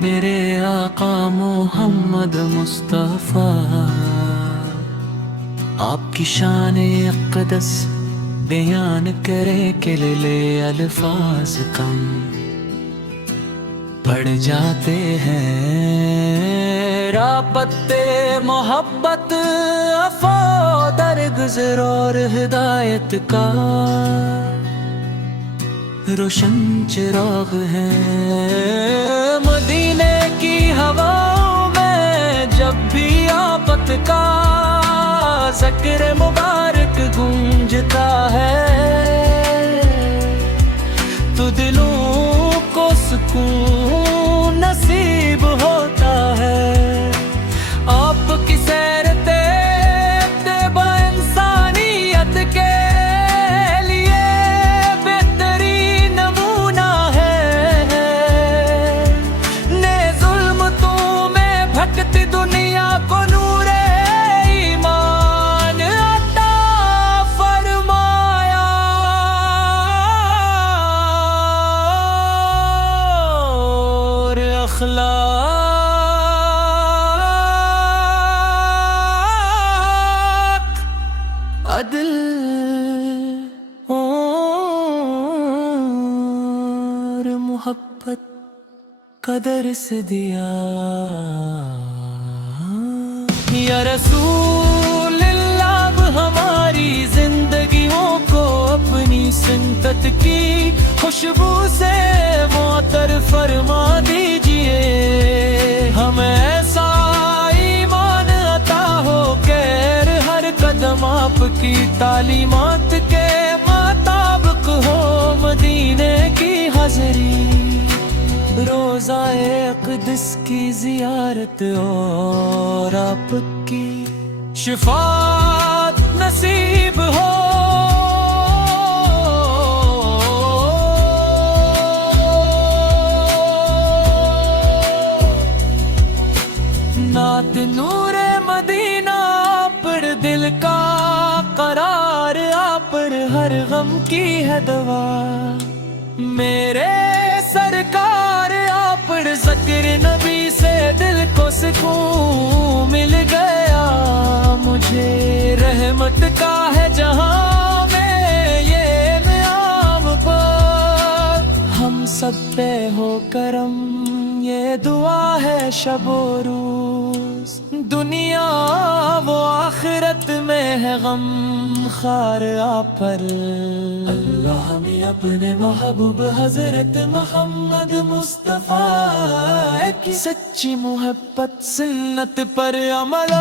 میرے آقا محمد مصطفیٰ، آپ کی شان اقدس بیان کرے کہ لے الفاظ کم پڑ جاتے ہیں۔ رابطے محبت عفو درگزر اور ہدایت کا روشن چراغ ہے۔ مدینے کی ہواؤں میں جب بھی آفت کا ذکر مبارک گونجتا ہے تو دلوں کو سکون نصیب ہوتا ہے۔ آپ کی سیر اتباع انسانیت کے لیے بہترین نمونہ ہے۔ نے ظلم تو میں بھٹکتی دنیا کو نور ایمان عطا فرمایا۔ اور اخلاق عدل اور محبت کا درس دیا۔ یا رسول اللہ اب ہماری زندگیوں کو اپنی سنت کی خوشبو سے معطر فرما دیجئے۔ ہمیں ایسا ایمان عطا ہو کہ ہر قدم آپ کی تعلیمات کے مطابق ہو۔ مدینے کی حاضری، روضہ اقدس کی زیارت اور آپ کی شفاعت نصیب ہو۔ نعت نور مدینہ پر دل کا قرار، آپ پر ہر غم کی ہے دوا۔ میرے سرکار آپ پر ذکر نبی سے دل کو سکون مل گیا۔ مجھے رحمت کا ہے جہاں میں یہ انعام پر، ہم سب پہ ہو کرم یہ دعا ہے شب و روز۔ دنیا و آخرت میں ہے غم خار آپ پر۔ اللہ ہمیں اپنے محبوب حضرت محمد مصطفیٰ کی سچی محبت سنت پر عمل